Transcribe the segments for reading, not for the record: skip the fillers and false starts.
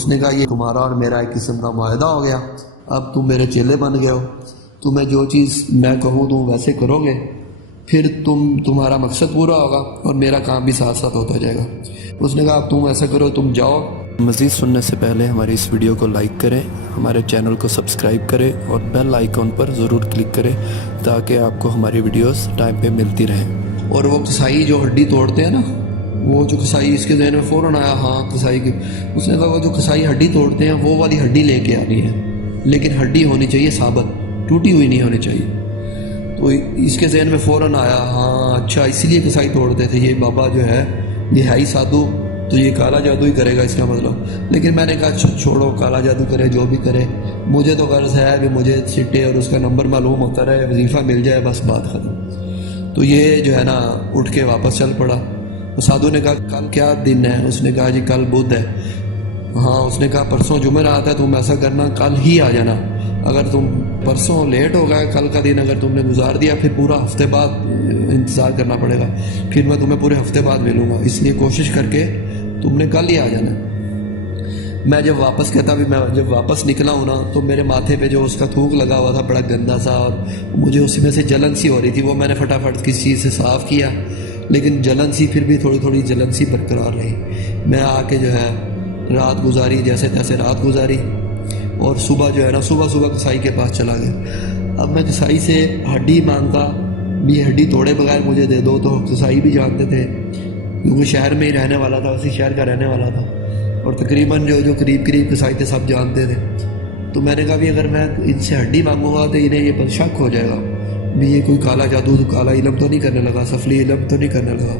اس نے کہا یہ تمہارا اور میرا ایک قسم کا معاہدہ ہو گیا، اب تم میرے چیلے بن گئے ہو، تمہیں جو چیز میں کہوں تم ویسے کرو گے، پھر تمہارا مقصد پورا ہوگا اور میرا کام بھی ساتھ ساتھ ہوتا جائے گا۔ اس نے کہا اب تم ایسا کرو، تم جاؤ۔ مزید سننے سے پہلے ہماری اس ویڈیو کو لائک کریں، ہمارے چینل کو سبسکرائب کریں اور بیل آئیکن پر ضرور کلک کریں تاکہ آپ کو ہماری ویڈیوز ٹائم پہ ملتی رہیں۔ اور وہ قصائی جو ہڈی توڑتے ہیں نا، وہ جو قصائی، اس کے ذہن میں فوراً آیا ہاں قصائی کی، اس نے کہا وہ جو قصائی ہڈی توڑتے ہیں وہ والی ہڈی لے کے آنی ہے، لیکن ہڈی ہونی چاہیے ثابت، ٹوٹی ہوئی نہیں ہونی چاہیے۔ تو اس کے ذہن میں فوراً آیا ہاں اچھا اسی لیے قصائی توڑتے تھے، یہ بابا جو ہے یہ ہے ہی سادھو، تو یہ کالا جادو ہی کرے گا اس کا مطلب۔ لیکن میں نے کہا چھوڑو، کالا جادو کرے جو بھی کرے، مجھے تو غرض ہے کہ مجھے چٹے اور اس کا نمبر معلوم ہوتا رہے، وظیفہ مل جائے، بس بات ختم۔ تو یہ جو ہے نا اٹھ کے واپس چل پڑا۔ تو سادھو نے کہا کل کیا دن ہے؟ اس نے کہا جی کل بدھ ہے۔ ہاں، اس نے کہا پرسوں جمعرات ہے، تم ایسا کرنا کل ہی آ جانا، اگر تم پرسوں لیٹ ہو گئے، کل کا دن اگر تم نے گزار دیا پھر پورا ہفتے بعد انتظار کرنا پڑے گا، پھر میں تمہیں پورے ہفتے بعد ملوں گا، اس لیے کوشش کر کے تم نے کل ہی آ جانا۔ میں جب واپس کہتا بھی، میں جب واپس نکلا ہوں نا تو میرے ماتھے پہ جو اس کا تھوک لگا ہوا تھا بڑا گندا سا، اور مجھے اسی میں سے جلن سی ہو رہی تھی، وہ میں نے فٹافٹ کسی چیز سے صاف کیا، لیکن جلن سی پھر بھی تھوڑی تھوڑی جلن سی برقرار رہی۔ میں آ کے جو ہے رات گزاری، جیسے تیسے رات گزاری، اور صبح جو ہے نا صبح قصائی کے پاس چلا گیا۔ اب میں قصائی سے ہڈی مانگتا، یہ ہڈی توڑے بغیر مجھے دے دو، تو قصائی بھی جانتے تھے کیونکہ شہر میں ہی رہنے والا تھا، اسی شہر کا رہنے والا تھا، اور تقریباً جو قریب قصائی تھے سب جانتے تھے۔ تو میں نے کہا بھی اگر میں ان سے ہڈی مانگوں گا تو انہیں یہ شک ہو جائے گا بھی یہ کوئی کالا جادو، کالا علم تو نہیں کرنے لگا، سفلی علم تو نہیں کرنے لگا۔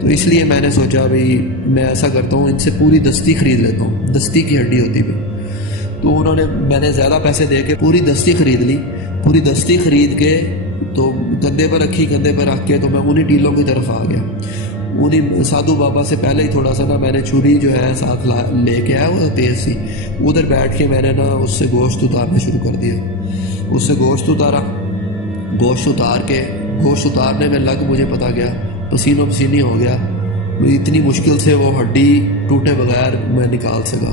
تو اس لیے میں نے سوچا بھی میں ایسا کرتا ہوں، ان سے پوری دستی خرید لیتا ہوں، دستی کی ہڈی ہوتی بھی۔ تو میں نے زیادہ پیسے دے کے پوری دستی خرید لی، پوری دستی خرید کے تو کندھے پر رکھی، کندھے پر رکھ کے تو میں انہی ٹیلوں کی طرف آ گیا۔ انہی سادھو بابا سے پہلے ہی تھوڑا سا نا میں نے چھری جو ہے ساتھ لے کے آیا وہ تیز سی، ادھر بیٹھ کے میں نے نا اس سے گوشت اتارنا شروع کر دیا۔ اس سے گوشت اتارا، گوشت اتار کے، گوشت اتارنے میں مجھے پتا گیا پسینوں پسینی ہو گیا، اتنی مشکل سے وہ ہڈی ٹوٹے بغیر میں نکال سکا۔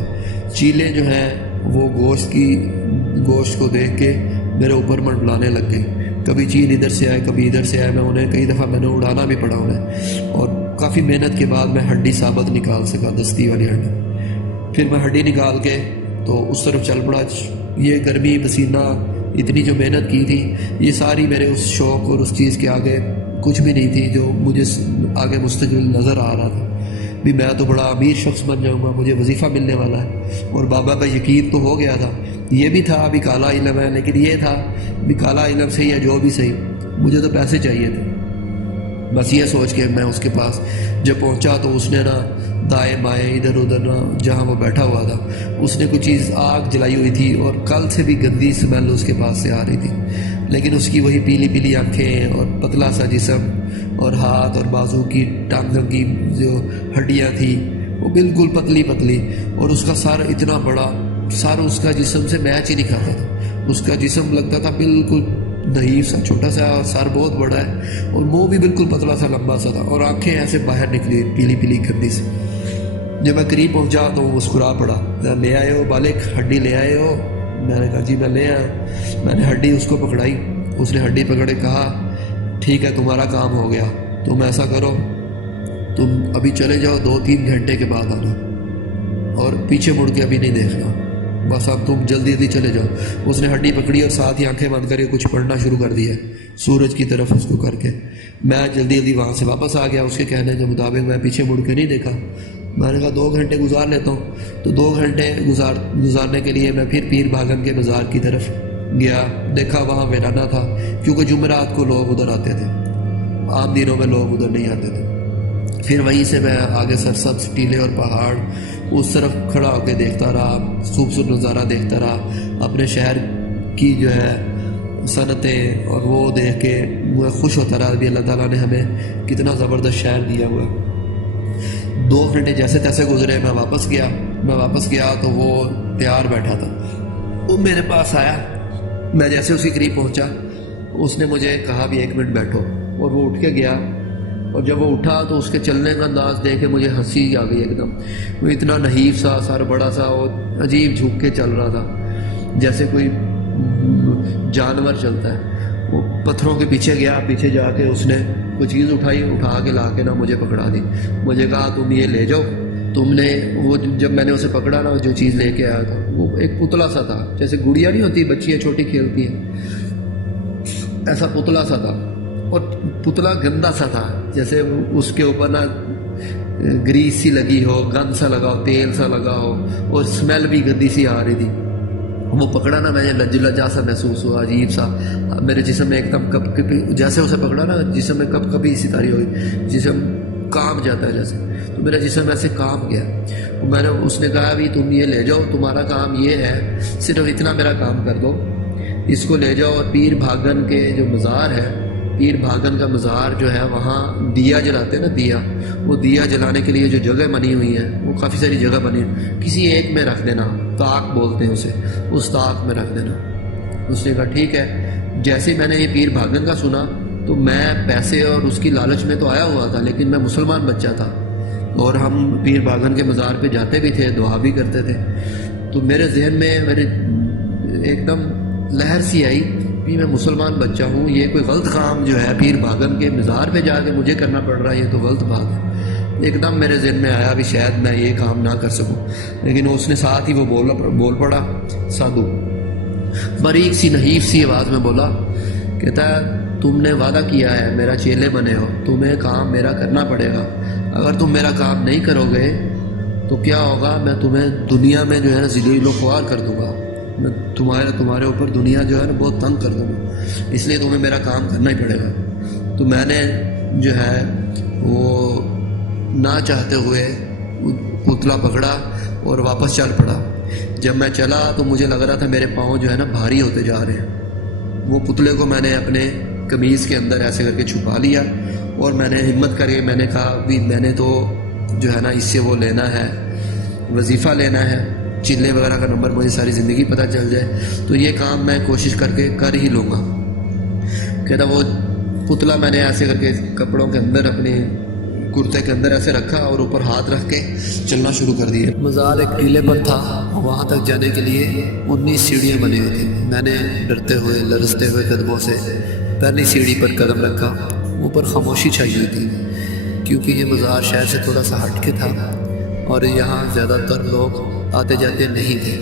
چیلے جو ہیں وہ گوشت کو دیکھ کے میرے اوپر منڈلانے لگ گئی، کبھی چیل ادھر سے آئے کبھی ادھر سے آئے، میں انہیں کئی دفعہ میں نے اڑانا بھی پڑا انہیں، اور کافی محنت کے بعد میں ہڈی ثابت نکال سکا، دستی والی ہڈی۔ پھر میں ہڈی نکال کے تو اس طرف چل پڑا۔ یہ گرمی پسینہ، اتنی جو محنت کی تھی، یہ ساری میرے اس شوق اور اس چیز کے آگے کچھ بھی نہیں تھی جو مجھے آگے مستقبل نظر آ رہا تھا بھی میں تو بڑا امیر شخص بن جاؤں گا، مجھے وظیفہ ملنے والا ہے، اور بابا کا یقین تو ہو گیا تھا۔ یہ بھی تھا ابھی کالا علم ہے، لیکن یہ تھا بھی کالا علم صحیح ہے جو بھی صحیح، مجھے تو پیسے چاہیے تھے۔ بس یہ سوچ کے میں اس کے پاس جب پہنچا تو اس نے نا دائیں بائیں ادھر ادھر نا جہاں وہ بیٹھا ہوا تھا اس نے کوئی چیز آگ جلائی ہوئی تھی، اور کل سے بھی گندی اسمیل اس کے پاس سے آ رہی تھی، لیکن اس کی وہی پیلی پیلی آنکھیں اور پتلا سا جسم، اور ہاتھ اور بازو کی ٹانگوں کی جو ہڈیاں تھیں وہ بالکل پتلی پتلی، اور اس کا سر اتنا بڑا، سر اس کا جسم سے میچ ہی نہیں کھاتا تھا، اس کا جسم لگتا تھا بالکل نحیف سا، چھوٹا سا، سر بہت بڑا ہے، اور منہ بھی بالکل پتلا سا لمبا سا تھا، اور آنکھیں ایسے باہر نکلی پیلی پیلی گندی سی۔ جب میں قریب پہنچا تو وہ مسکرا پڑا، لے آئے ہو بالک، ہڈی لے آئے ہو؟ میں نے کہا جی میں لے آیا۔ میں نے ہڈی اس کو پکڑائی، اس نے ہڈی پکڑے کہا ٹھیک ہے تمہارا کام ہو گیا، تم ایسا کرو تم ابھی چلے جاؤ، 2-3 گھنٹے کے بعد آنا، اور پیچھے مڑ کے ابھی نہیں دیکھنا، بس اب تم جلدی جلدی چلے جاؤ۔ اس نے ہڈی پکڑی اور ساتھ ہی آنکھیں بند کر کے کچھ پڑھنا شروع کر دیا سورج کی طرف اس کو کر کے۔ میں جلدی جلدی وہاں سے واپس آ گیا، اس کے کہنے کے مطابق میں پیچھے مڑ کے نہیں دیکھا۔ میں نے کہا 2 گھنٹے گزار لیتا ہوں، تو 2 گھنٹے گزارنے کے لیے میں پھر پیر بھاگن کے مزار کی طرف گیا، دیکھا وہاں ویرانہ تھا، کیونکہ جمعرات کو لوگ ادھر آتے تھے، عام دنوں میں لوگ ادھر نہیں آتے تھے۔ پھر وہیں سے میں آگے سرسبز ٹیلے اور پہاڑ اس طرف کھڑا ہو کے دیکھتا رہا، خوبصورت نظارہ دیکھتا رہا، اپنے شہر کی جو ہے صنعتیں، اور وہ دیکھ کے میں خوش ہوتا رہا بھی اللہ تعالیٰ نے ہمیں کتنا زبردست شہر دیا ہوا ہے۔ 2 گھنٹے جیسے تیسے گزرے، میں واپس گیا تو وہ تیار بیٹھا تھا، وہ میرے پاس آیا، میں جیسے اسی قریب پہنچا اس نے مجھے کہا بھی 1 منٹ بیٹھو، اور وہ اٹھ کے گیا، اور جب وہ اٹھا تو اس کے چلنے کا انداز دیکھ کے مجھے ہنسی آ گئی ایک دم. وہ اتنا نحیف سا، سر بڑا سا اور عجیب جھک کے چل رہا تھا جیسے کوئی جانور چلتا ہے. وہ پتھروں کے پیچھے گیا، پیچھے جا کے اس نے کوئی چیز اٹھائی، اٹھا کے لا کے نا مجھے پکڑا دی. مجھے کہا تم یہ لے جاؤ. تم نے وہ جب میں نے اسے پکڑا نا، جو چیز لے کے آیا تھا وہ ایک پتلا سا تھا، جیسے گڑیا نہیں ہوتی بچیاں چھوٹی کھیلتی ہیں، ایسا پتلا سا تھا. اور پتلا گندا سا تھا، جیسے اس کے اوپر نا گریس سی لگی ہو، گند سا لگا ہو، تیل سا لگا ہو، اور اسمیل بھی گندی سی آ رہی تھی. وہ پکڑا نا، میں نے لجا سا محسوس ہوا، عجیب سا. میرے جسم میں ایک دم کپ کپی، جیسے اسے پکڑا نا جسم میں کپ کپی اسی طرح ہوئی، جسم کانپ جاتا ہے جیسے. تو میرا جسم ایسے کانپ گیا. میں نے اس نے کہا بھی تم یہ لے جاؤ، تمہارا کام یہ ہے، صرف اتنا میرا کام کر دو، اس کو لے جاؤ. اور پیر بھاگن کے جو مزار ہے، پیر بھاگن کا مزار جو ہے، وہاں دیا جلاتے ہیں نا، دیا، وہ دیا جلانے کے لیے جو جگہ بنی ہوئی ہیں، وہ کافی ساری جگہ بنی ہوئی، کسی ایک میں رکھ دینا، طاق بولتے ہیں اسے، اس طاق میں رکھ دینا. اس نے کہا ٹھیک ہے. جیسے میں نے یہ پیر بھاگن کا سنا تو میں پیسے اور اس کی لالچ میں تو آیا ہوا تھا، لیکن میں مسلمان بچہ تھا اور ہم پیر بھاگن کے مزار پہ جاتے بھی تھے، دعا بھی کرتے تھے. تو میرے ذہن میں میرے ایک دم لہر سی آئی کہ میں مسلمان بچہ ہوں، یہ کوئی غلط کام جو ہے پیر بھاگن کے مزار پہ جا کے مجھے کرنا پڑ رہا ہے، یہ تو غلط بات ہے. ایک دم میرے ذہن میں آیا بھی شاید میں یہ کام نہ کر سکوں. لیکن اس نے ساتھ ہی وہ بول پڑا، سادھو باریک سی نحیف سی آواز میں بولا، کہتا ہے تم نے وعدہ کیا ہے، میرا چیلے بنے ہو، تمہیں کام میرا کرنا پڑے گا. اگر تم میرا کام نہیں کرو گے تو کیا ہوگا، میں تمہیں دنیا میں جو ہے نا ذلیل و خوار کر دوں گا. میں تمہارے اوپر دنیا جو ہے نا بہت تنگ کر دوں گا، اس لیے تمہیں میرا کام کرنا ہی پڑے گا. تو میں نے جو ہے وہ نہ چاہتے ہوئے پتلا پکڑا اور واپس چل پڑا. جب میں چلا تو مجھے لگ رہا تھا میرے پاؤں جو ہے نا بھاری ہوتے جا رہے ہیں. وہ پتلے کو میں نے اپنے قمیض کے اندر ایسے کر کے چھپا لیا اور میں نے ہمت کر کے میں نے کہا بھی میں نے تو جو ہے نا اس سے وہ لینا ہے، وظیفہ لینا ہے، چلے وغیرہ کا نمبر مجھے ساری زندگی پتہ چل جائے تو یہ کام میں کوشش کر کے کر ہی لوں گا. کہتا وہ پتلا میں نے ایسے کر کے کپڑوں کے اندر اپنے کرتے کے اندر ایسے رکھا اور اوپر ہاتھ رکھ کے چلنا شروع کر دیا. مزار ایک ٹیلے پر تھا، وہاں تک جانے کے لیے 19 سیڑھیاں بنی ہوئی تھیں. میں نے ڈرتے ہوئے لرزتے ہوئے قدموں سے پہلی سیڑھی پر قدم رکھا. اوپر خاموشی چھائی ہوئی تھی کیونکہ یہ مزار شہر سے تھوڑا سا ہٹ کے تھا اور یہاں زیادہ تر لوگ آتے جاتے نہیں تھے.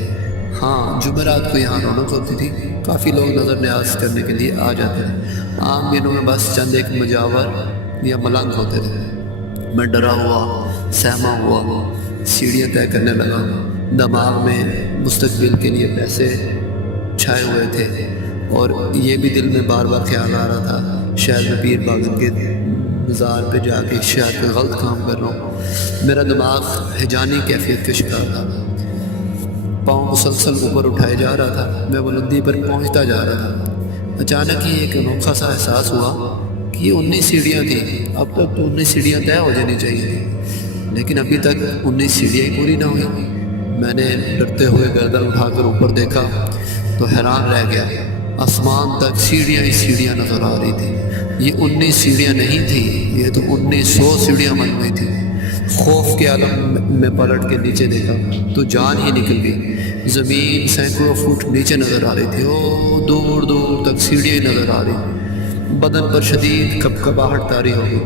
ہاں جمعرات کو یہاں رونق ہوتی تھی، کافی لوگ نظر نیاز کرنے کے لیے آ جاتے تھے. عام دنوں میں بس چند ایک مجاور یا ملنگ ہوتے تھے. میں ڈرا ہوا، سہما ہوا سیڑھیاں طے کرنے لگا. دماغ میں مستقبل کے لیے پیسے چھائے ہوئے تھے اور یہ بھی دل میں بار بار خیال آ رہا تھا شاید میں پیر بھاگن کے مزار پہ جا کے شاید کوئی غلط کام کر رہا ہوں. میرا دماغ ہیجانی کیفیت کا شکار تھا. پاؤں مسلسل اوپر اٹھائے جا رہا تھا، میں بلندی پر پہنچتا جا رہا تھا. اچانک ہی ایک انوکھا سا احساس ہوا کہ یہ 19 سیڑھیاں تھیں. اب تک تو 19 سیڑھیاں طے ہو جانی چاہیے لیکن ابھی تک 19 سیڑھیاں ہی پوری نہ ہوئی. میں نے ڈرتے ہوئے گردن اٹھا کر اوپر دیکھا تو حیران رہ گیا. آسمان تک سیڑھیاں ہی سیڑھیاں نظر آ رہی تھیں. یہ 19 سیڑھیاں نہیں تھیں، یہ تو 1900 سیڑھیاں بن گئی تھیں. خوف کے عالم میں پلٹ کے نیچے دیکھا تو جان ہی نکل گئی. زمین سینکڑوں فٹ نیچے نظر آ رہی تھی، او دور دور تک سیڑھیاں ہی نظر آ رہی. بدن پر شدید کپکپاہٹ طاری ہو گئی.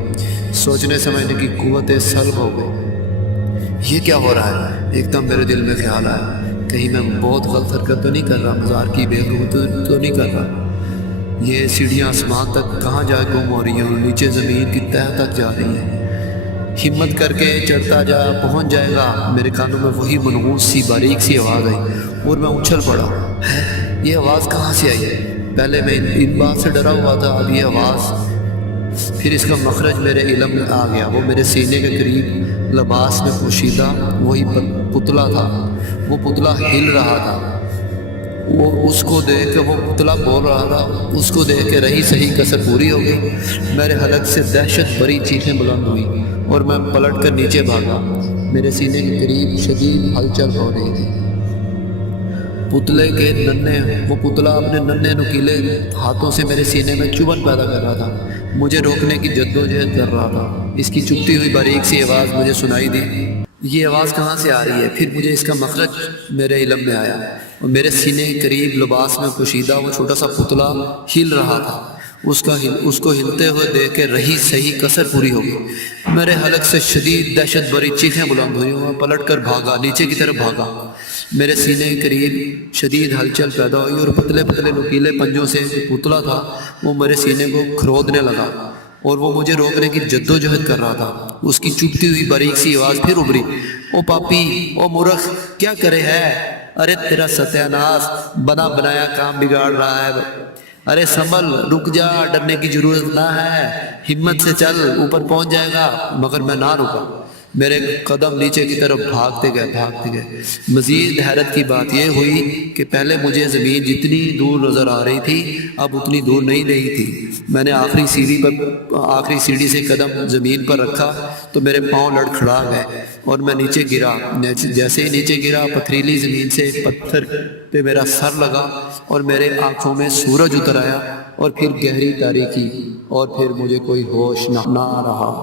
سوچنے سمجھنے کی قوت سلب ہو گئی. یہ کیا ہو رہا ہے؟ ایک دم میرے دل میں خیال آیا کہیں میں بہت غلط حرکت تو نہیں کر رہا، مزار کی بے وقوفی تو نہیں کر رہا. یہ سیڑھیاں آسمان تک کہاں جا گم ہو رہی ہیں اور نیچے زمین کی تہہ تک جا رہی ہیں. ہمت کر کے چڑھتا جا، پہنچ جائے گا. میرے کانوں میں وہی منحوس سی باریک سی آواز آئی اور میں اچھل پڑا. یہ آواز کہاں سے آئی؟ پہلے میں ان بات سے ڈرا ہوا تھا، اب یہ آواز. پھر اس کا مخرج میرے علم میں آ گیا. وہ میرے سینے کے قریب لباس میں پوشیدہ وہی پتلا تھا. وہ پتلا ہل رہا تھا. وہ اس کو دیکھ کے وہ پتلا بول رہا تھا. اس کو دیکھ کے رہی صحیح کسر پوری ہو گئی. میرے حلق سے دہشت بھری چیخیں بلند ہوئی اور میں پلٹ کر نیچے بھاگا. میرے سینے کے قریب شدید ہلچل ہو رہی تھی. پتلے کے وہ پتلا اپنے ننھے نکیلے ہاتھوں سے میرے سینے میں چبھن پیدا کر رہا تھا. مجھے روکنے کی جدوجہد کر رہا تھا۔ اس کی چپتی ہوئی باریک سی آواز مجھے سنائی دی۔ یہ آواز کہاں سے آ رہی ہے؟ پھر مجھے اس کا مخرج میرے علم میں آیا اور میرے سینے کے قریب لباس میں پوشیدہ وہ چھوٹا سا پتلا ہل رہا تھا۔ اس کو ہلتے ہوئے دیکھ کے رہی صحیح کسر پوری ہو گئی۔ میرے حلق سے شدید دہشت بھری چیخیں بلند ہوئی۔ میں پلٹ کر بھاگا، نیچے کی طرف بھاگا۔ میرے سینے کے قریب شدید ہلچل پیدا ہوئی اور پتلے پتلے نکیلے پنجوں سے جو پتلا تھا وہ میرے سینے کو کھرودنے لگا اور وہ مجھے روکنے کی جدوجہد کر رہا تھا۔ اس کی چپتی ہوئی باریک سی آواز پھر ابھری، او پاپی، او مورخ، کیا کرے ہے؟ ارے تیرا ستیہ ناس بنا بنایا کام بگاڑ رہا ہے۔ ارے سنبھل، رک جا، ڈرنے کی ضرورت نہ ہے، ہمت سے چل، اوپر پہنچ جائے گا۔ مگر میں نہ رکا۔ میرے قدم نیچے کی طرف بھاگتے گئے۔ مزید حیرت کی بات یہ ہوئی کہ پہلے مجھے زمین جتنی دور نظر آ رہی تھی اب اتنی دور نہیں تھی۔ میں نے آخری سیڑھی سے قدم زمین پر رکھا تو میرے پاؤں لڑکھڑا گئے اور میں نیچے گرا۔ جیسے ہی نیچے گرا پتھریلی زمین سے پتھر پہ میرا سر لگا اور میرے آنکھوں میں سورج اتر آیا اور پھر گہری تاریکی اور پھر مجھے کوئی ہوش نہ رہا۔